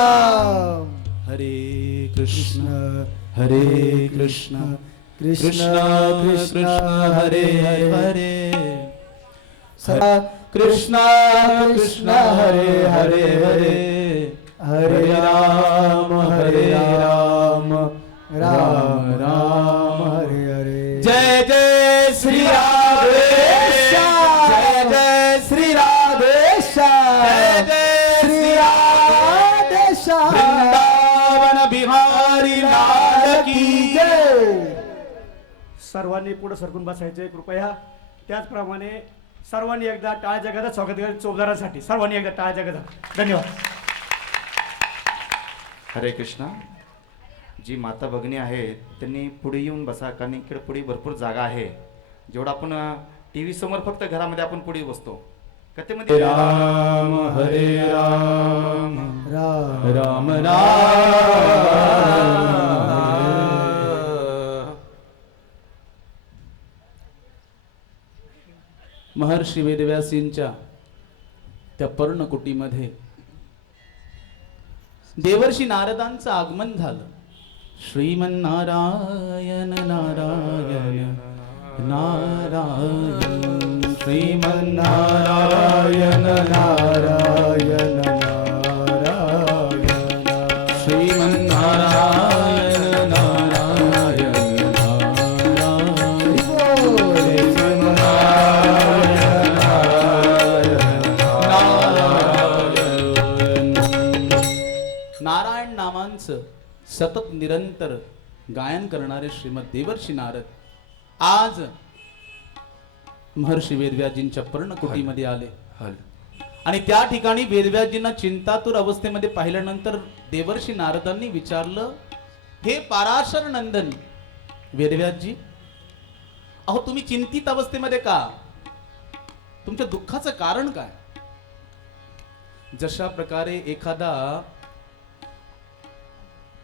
राम हरे कृष्ण हरे कृष्ण कृष्ण कृष्ण हरे हरे कृष्ण कृष्ण हरे हरे हरे हरे राम राम राम हरे हरे जय जय श्री राधेश जय जय श्री राधेश जय जय श्री राधेश वृंदावन बिहारी लाल की जय. सर्वांनी पुढे सरकून बसायचे कृपया. त्याचप्रमाणे सर्वांनी एकदा टाळ्या जगात स्वागत करा चौदारासाठी. सर्वांनी एकदा टाळ्या जगात. धन्यवाद. हरे कृष्णा. जी माता भगिनी आहेत त्यांनी पुढे येऊन बसा, कारण इकडे पुढे भरपूर जागा आहे. जेवढं आपण टीव्ही समोर फक्त घरामध्ये आपण पुढे बसतो कथेमध्ये राम हरे राम राम राम राम. महर्षी वेदव्यासींच्या त्या पर्णकुटीमध्ये देवर्षी नारदांचं आगमन झालं. श्रीमन्नारायण नारायण नारायण श्रीमन्नारायण नारायण श्रीमन्नारायण नारायण नारायण नामांचं सतत निरंतर गायन करणारे श्रीमद देवर्षी नारद आज महर्षी वेदव्यासजींच्या पर्णकुटीमध्ये आले. आणि त्या ठिकाणी वेदव्यासजींना चिंतातुर अवस्थेमध्ये पाहिल्यानंतर देवर्षी नारदांनी विचारलं, हे पाराशर नंदन वेदव्यासजी, अहो तुम्ही चिंतित अवस्थेमध्ये का? तुमच्या दुःखाचं कारण काय? जशा प्रकारे एखादा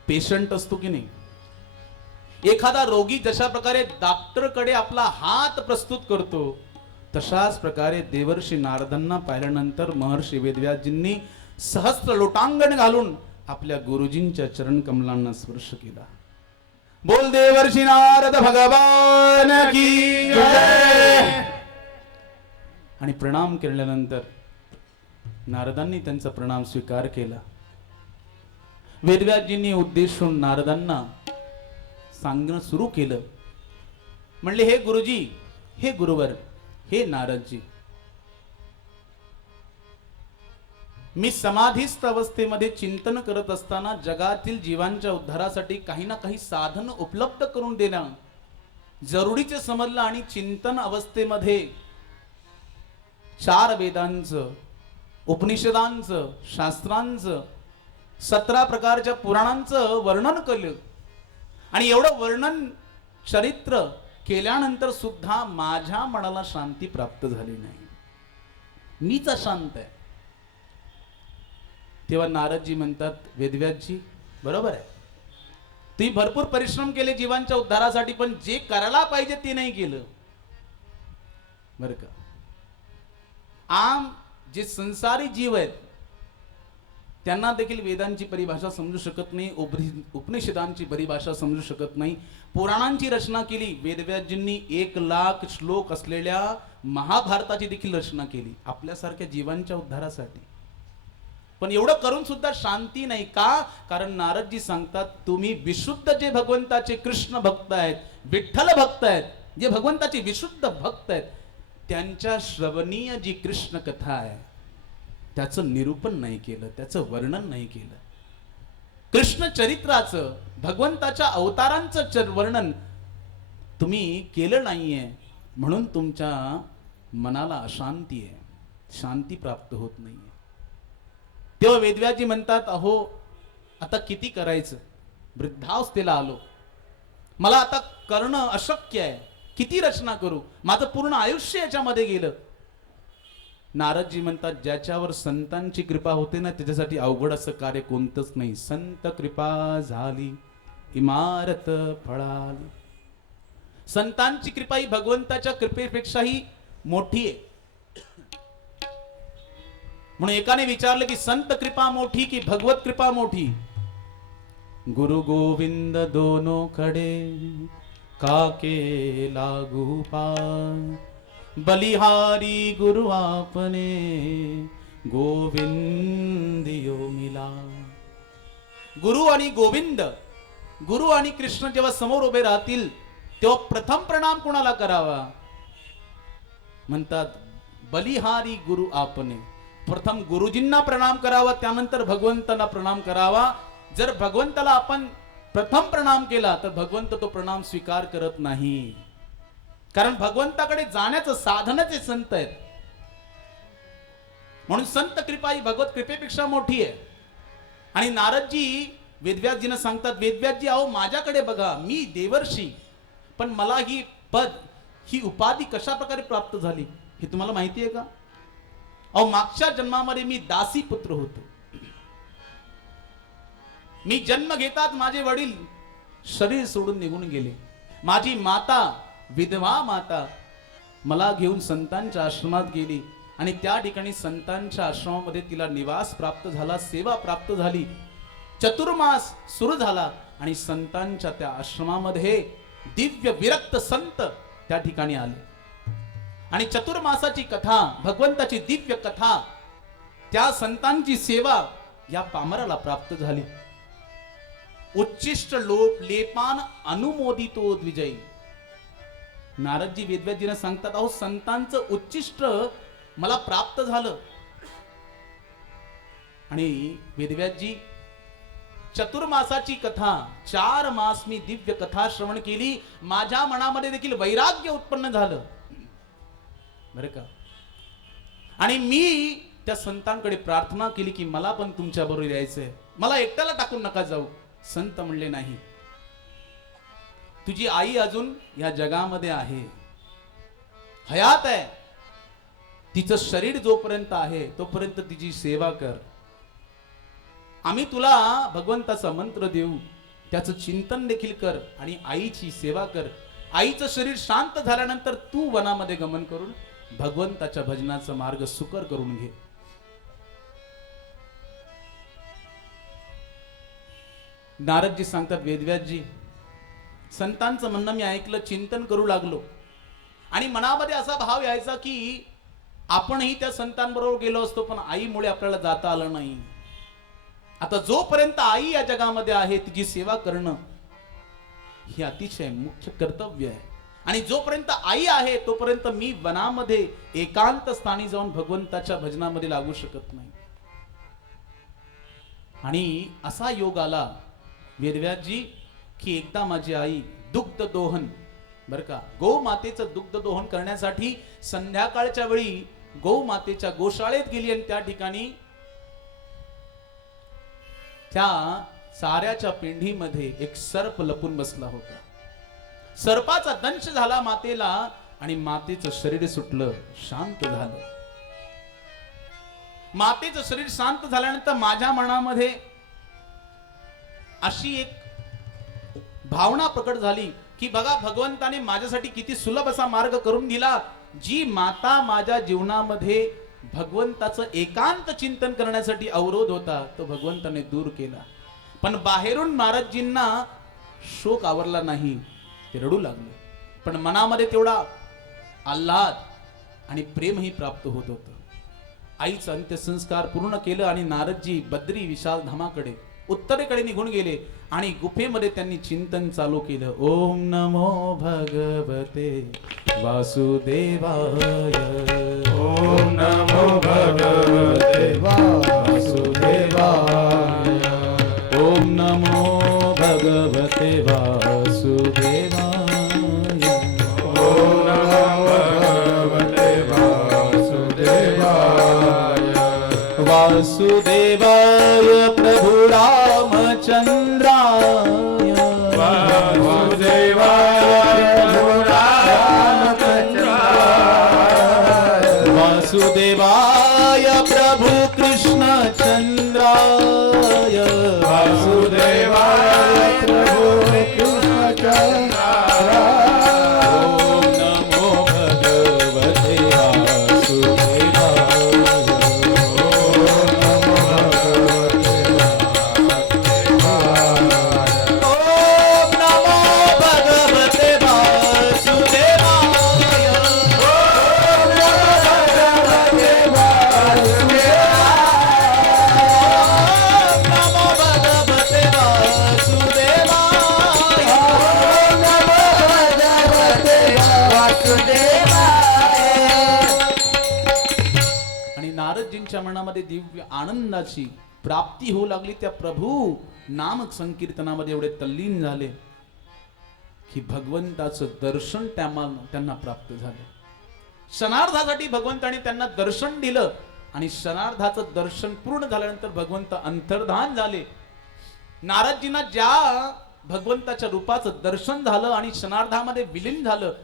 पेशंट असतो की नाही, एखादा रोगी जशा प्रकारे डॉक्टर कडे आपला हात प्रस्तुत करतो, तशाच प्रकारे देवर्षी नारदांना पाहिल्यानंतर महर्षी वेदव्यासजींनी सहस्त्र लोटांगण घालून आपल्या गुरुजींच्या चरण कमलांना स्पर्श केला. बोल देवर्षी नारद भगवान की जय. आणि प्रणाम केल्यानंतर नारदांनी त्यांचा प्रणाम स्वीकार केला. वेदव्यासजींनी उद्देशून नारदांना सांगणं सुरू केलं. म्हणले, हे गुरुजी, हे गुरुवर, हे नारदजी, मी समाधीस्थ अवस्थेमध्ये चिंतन करत असताना जगातील जीवांच्या उद्धारासाठी काही ना काही साधन उपलब्ध करून देणं जरुरीचे समजलं. आणि चिंतन अवस्थेमध्ये 4 वेदांचं, उपनिषदांचं, शास्त्रांचं, 17 प्रकारच्या पुराणांचं वर्णन केलं. आणि एवढं वर्णन चरित्र केल्यानंतर सुद्धा माझ्या मनाला शांती प्राप्त झाली नाही. मीच अशांत आहे. तेव्हा नारदजी म्हणतात, वेदव्यासजी बरोबर आहे, तुम्ही भरपूर परिश्रम केले जीवांच्या उद्धारासाठी, पण जे करायला पाहिजे ते नाही केलं बर का. आम जे संसारी जीव आहेत त्यांना देखील वेदांची परिभाषा समजू शकत नाही, उपनिषदांची परिभाषा समजू शकत नाही. पुराणांची रचना केली वेदव्यासजींनी, 1,00,000 श्लोक असलेल्या महाभारताची देखील रचना केली आपल्यासारख्या जीवांच्या उद्धारासाठी. पण एवढं करून सुद्धा शांती नाही का? कारण नारदजी सांगतात, तुम्ही विशुद्ध जे भगवंताचे कृष्ण भक्त आहेत, विठ्ठल भक्त आहेत, जे भगवंताचे विशुद्ध भक्त आहेत, त्यांच्या श्रवणीय जी कृष्ण कथा आहे त्याचं निरूपण नाही केलं, त्याचं वर्णन नाही केलं. कृष्ण चरित्राचं, भगवंताच्या अवतारांचं वर्णन तुम्ही केलं नाहीये, म्हणून तुमच्या मनाला अशांती आहे, शांती प्राप्त होत नाहीये. तेव्हा वेदव्यासजी म्हणतात, अहो आता किती करायचं, वृद्धावस्थेला आलो, मला आता करणं अशक्य आहे, किती रचना करू, माझं पूर्ण आयुष्य याच्यामध्ये गेलं. नारदजी म्हणतात, ज्याच्यावर संतांची कृपा होते ना त्याच्यासाठी अवघड असं कार्य कोणतंच नाही. संत कृपा झाली इमारत फळाली. संतांची कृपा ही भगवंताच्या कृपेपेक्षाही मोठी आहे. म्हणून एकाने विचारलं की संत कृपा मोठी की भगवत कृपा मोठी. गुरु गोविंद दोनों खडे काके लागू पाय. बलिहारी गुरु आपने गोविंदियो मिला. गुरु आणि गोविंद, गुरु आणि कृष्ण जेव्हा समोर उभे राहतील तेव्हा प्रथम प्रणाम कोणाला करावा? म्हणतात बलिहारी गुरु आपने. प्रथम गुरुजींना प्रणाम करावा, त्यानंतर भगवंताला प्रणाम करावा. जर भगवंताला आपण प्रथम प्रणाम केला तर भगवंत तो प्रणाम स्वीकार करत नाही. कारण भगवंताकडे जाण्याचं साधनच हे संत आहेत. म्हणून संत कृपा ही भगवत कृपेपेक्षा मोठी आहे. आणि नारदजी वेदव्यासजींना सांगतात, वेदव्यासजी अहो माझ्याकडे बघा, मी देवर्षी, पण मला ही पद, ही उपाधी कशा प्रकारे प्राप्त झाली हे तुम्हाला माहिती आहे का? अहो मागच्या जन्मामध्ये मी दासी पुत्र होतो. मी जन्म घेतात माझे वडील शरीर सोडून निघून गेले. माझी माता विधवा माता मला घेऊन संतांच्या आश्रमात गेली आणि त्या ठिकाणी संतांच्या आश्रमामध्ये तिला निवास प्राप्त झाला, सेवा प्राप्त झाली. चतुर्मास सुरू झाला आणि संतांच्या त्या आश्रमामध्ये दिव्य विरक्त संत त्या ठिकाणी आले. आणि चतुर्मासाची कथा, भगवंताची दिव्य कथा, त्या संतांची सेवा या पामराला प्राप्त झाली. उच्चिष्ट लोप लेपान अनुमोदितो द्विजयी. नारदजी वेदव्यासजींना सांगतात, अहो संतांचं उच्चिष्ट मला प्राप्त झालं. आणि वेदव्यासजी चतुर्मासाची कथा, 4 मास मी दिव्य कथा श्रवण केली. माझ्या मनामध्ये देखील वैराग्य उत्पन्न झालं बरं का. आणि मी त्या संतांकडे प्रार्थना केली की मला पण तुमच्या बरोबर यायचंय, मला एकट्याला टाकून नका जाऊ. संत म्हणले नाही, तुझी आई अजून या जगामध्ये आहे, हयात आहे. तिचं शरीर जोपर्यंत आहे तोपर्यंत तिची सेवा कर. आम्ही तुला भगवंताचा मंत्र देऊ, त्याचं चिंतन देखील कर आणि आईची सेवा कर. आईचं शरीर शांत झाल्यानंतर तू वनामध्ये गमन करून भगवंताच्या भजनाचा मार्ग सुकर करून घे. नारदजी सांगतात, वेदव्यासजी संतांचं म्हणणं मी ऐकलं, चिंतन करू लागलो आणि मनामध्ये असा भाव यायचा की आपणही त्या संतांबरोबर गेलो असतो, पण आईमुळे आपल्याला जाता आलं नाही. आता जोपर्यंत आई या जगामध्ये आहे तिची सेवा करणं हे अतिशय मुख्य कर्तव्य आहे. आणि जोपर्यंत आई आहे तोपर्यंत मी वनामध्ये एकांत स्थानी जाऊन भगवंताच्या भजनामध्ये लागू शकत नाही. आणि असा योग आला वेदव्यासजी की एकदा माझी आई दुग्ध दोहन, बर का, गौ मातेचं दुग्ध दोहन करण्यासाठी संध्याकाळच्या वेळी गौ मातेच्या गोशाळेत गेली आणि त्या ठिकाणी त्या चाऱ्याच्या पेंढीमध्ये एक सर्प लपून बसला होता. सर्पाचा दंश झाला मातेला आणि मातेचं शरीर सुटलं, शांत झालं. मातेचं शरीर शांत झाल्यानंतर माझ्या मनामध्ये अशी एक भावना प्रकट झाली की बघा भगवंताने माझ्यासाठी किती सुलभ असा मार्ग करून दिला. जी माता माझ्या जीवनामध्ये भगवंताचं एकांत चिंतन करण्यासाठी अवरोध होता तो भगवंताने दूर केला. पण बाहेरून नारदजींना शोक आवरला नाही, ते रडू लागले. पण मनामध्ये तेवढा आल्हाद आणि प्रेमही प्राप्त होत होतं. आईचं अंत्यसंस्कार पूर्ण केलं आणि नारदजी बद्री विशाल धामाकडे उत्तरेकडे निघून गेले आणि गुफेमध्ये त्यांनी चिंतन चालू केलं. ओम नमो भगवते वासुदेवाय. ओम नमो भगवते वासुदेवाय. ओम नमो भगवते वासुदेवाय. ओम नमो भगवते वासुदेवाय. वासुदेवाय प्रभु रामचंद्राय. वासुदेवाय प्रभु रामचंद्राय. वासुदेवाय प्रभु कृष्णचंद्राय. वासुदेवाय प्रभु कृष्णचंद्राय. ओम नमो भगवते वासुदेवाय. ओम त्यांच्या मनामध्ये दिव्य आनंदाची प्राप्ती होऊ लागली. त्या प्रभू नामक संकीर्तनामध्ये एवढे तल्लीन झाले की भगवंताचं दर्शन त्यांना प्राप्त झालं. क्षणार्धासाठी भगवंताने त्यांना दर्शन दिलं आणि क्षणार्धाचं दर्शन पूर्ण झाल्यानंतर भगवंत अंतर्धान झाले. नारदजींना ज्या भगवंताच्या रूपाचं दर्शन झालं आणि क्षणार्धामध्ये विलीन झालं,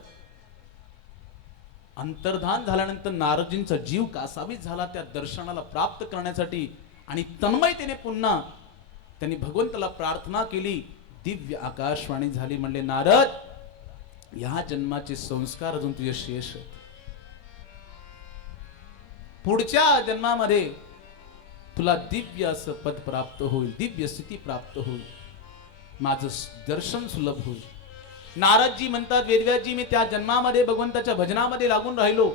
अंतर्धान झाल्यानंतर नारदजींचा जीव कासावीस झाला त्या दर्शनाला प्राप्त करण्यासाठी. आणि तन्मयतेने पुन्हा त्यांनी भगवंताला प्रार्थना केली. दिव्य आकाशवाणी झाली, म्हणले नारद, या जन्माचे संस्कार अजून तुझे शेष आहेत. पुढच्या जन्मामध्ये तुला दिव्य असं पद प्राप्त होईल, दिव्य स्थिती प्राप्त होईल, माझं दर्शन सुलभ होईल. नारदजी म्हणतात, वेदव्यासजी, मी त्या जन्मामध्ये भगवंताच्या भजनामध्ये लागून राहिलो,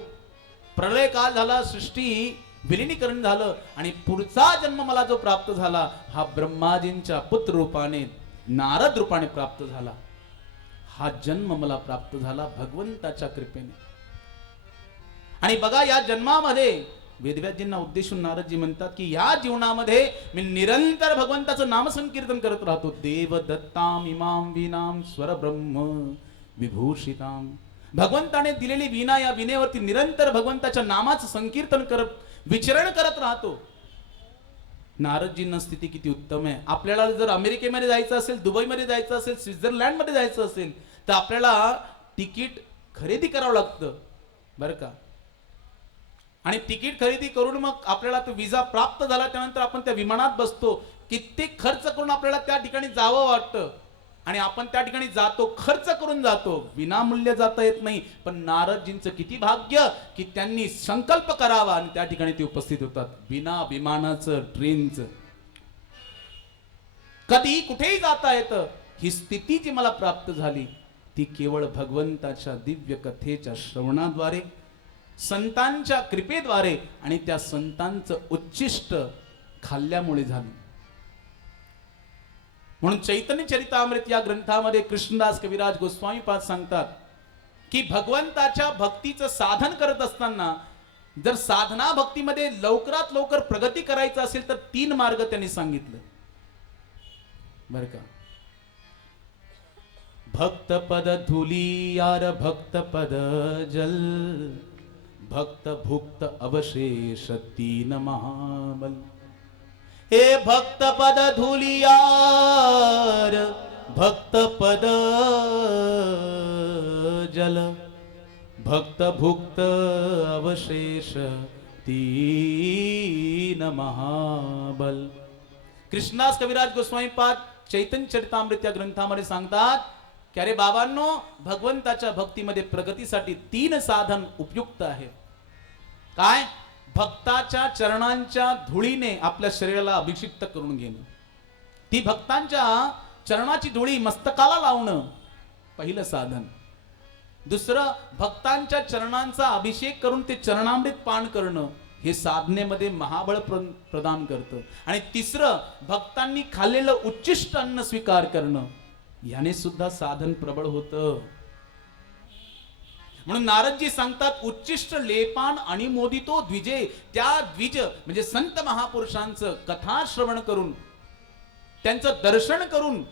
प्रलय काल झाला, सृष्टी विलिनीकरण झालं आणि पुढचा जन्म मला जो प्राप्त झाला हा ब्रह्माजींच्या पुत्र रूपाने नारद रूपाने प्राप्त झाला. हा जन्म मला प्राप्त झाला भगवंताच्या कृपेने. आणि बघा, या जन्मामध्ये वेदव्यासजींना उद्देशून नारदजी म्हणतात की या जीवनामध्ये मी निरंतर भगवंताचं नामसंकीर्तन करत राहतो. देव दत्ताम इमाम वीणाम स्वर ब्रह्म विभूषिताम. भगवंताने दिलेली वीणा, या वीणेवरती निरंतर भगवंताच्या नामाचं संकीर्तन करत विचरण करत राहतो. नारदजींना स्थिती किती उत्तम आहे. आपल्याला जर अमेरिकेमध्ये जायचं असेल, दुबईमध्ये जायचं असेल, स्वित्झर्लंड मध्ये जायचं असेल तर आपल्याला तिकीट खरेदी करावं लागतं बरं का. आणि तिकीट खरेदी करून मग आपल्याला तो विजा प्राप्त झाला, त्यानंतर आपण त्या विमानात बसतो. कित्येक खर्च करून आपल्याला त्या ठिकाणी जावं वाटतं आणि आपण त्या ठिकाणी जातो, खर्च करून जातो, विनामूल्य जाता येत नाही. पण नारदजींचं किती भाग्य की त्यांनी संकल्प करावा आणि त्या ठिकाणी ते उपस्थित होतात, विना विमानाचं, ट्रेनचं. कधी कुठेही जाता येतं. ही स्थिती जी मला प्राप्त झाली ती केवळ भगवंताच्या दिव्य कथेच्या श्रवणाद्वारे, संतांच्या कृपेद्वारे आणि त्या संतांचं उच्चिष्ट खाल्ल्यामुळे झाली. म्हणून चैतन्य चरितामृत या ग्रंथामध्ये कृष्णदास कविराज गोस्वामी पाद सांगतात की भगवंताच्या भक्तीचं साधन करत असताना जर साधना भक्तीमध्ये लवकरात लवकर प्रगती करायचं असेल तर 3 मार्ग त्यांनी सांगितले बर का. भक्त पद धुली यार भक्त पद जल, भक्त भुक्त अवशेष 3 महाबल. हे भक्त पद धुलियार भक्त पद जल, भक्त भुक्त अवशेष 3 महाबल. कृष्णदास कविराज गोस्वामी पाद चैतन्य चरितामृत या ग्रंथामध्ये सांगतात की अरे बाबांनो, भगवंताच्या भक्तीमध्ये प्रगतीसाठी 3 साधन उपयुक्त आहेत. काय? भक्ताच्या चरणांच्या धुळीने आपल्या शरीराला अभिषिक्त करून घेणं, ती भक्तांच्या चरणाची धुळी मस्तकाला लावणं पहिलं साधन. दुसरं, भक्तांच्या चरणांचा अभिषेक करून ते चरणामृत पान करणं, हे साधनेमध्ये महाबळ प्रदान करतं. आणि तिसरं, भक्तांनी खाल्लेलं उच्चिष्ट अन्न स्वीकार करणं, याने सुद्धा साधन प्रबळ होतं. म्हणून नारदजी सांगतात, उच्चिष्ट लेपान आणि मोदितो द्विजे. त्या द्विज म्हणजे संत महापुरुषांचं कथा श्रवण करून, त्यांचं दर्शन करून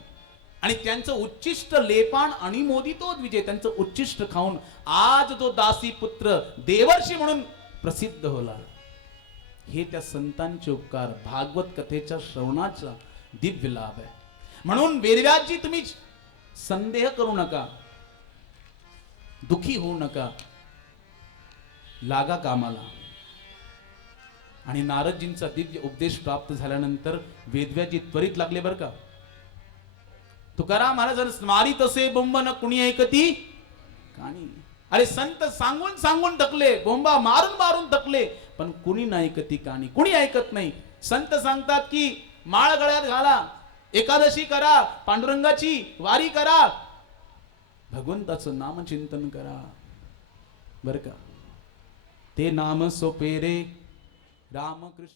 आणि त्यांचं उच्चिष्ट लेपान आणि मोदितो द्विजे, त्यांचं उच्चिष्ट खाऊन आज तो दासी पुत्र देवर्षी म्हणून प्रसिद्ध होला. हे त्या संतांचे उपकार, भागवत कथेच्या श्रवणाचा दिव्य लाभ आहे. म्हणून वेदव्यासजी, तुम्ही संदेह करू नका, दुखी होऊ नका, लागा कामाला. आणि नारदजींचा दिव्य उपदेश प्राप्त झाल्यानंतर वेदव्यासजी त्वरित लागले बर का. तुकाराम महाराज मारी तसे बोंब न कुणी ऐकती कानी. अरे संत सांगून सांगून थकले, बोंबा मारून मारून थकले, पण कुणी नाही ऐकती कानी. कुणी ऐकत नाही. संत सांगतात की माळ गळ्यात घाला, एकादशी करा, पांडुरंगाची वारी करा, भगवंताचं नामचिंतन करा बर का. ते नाम सोपेरे रामकृष्ण.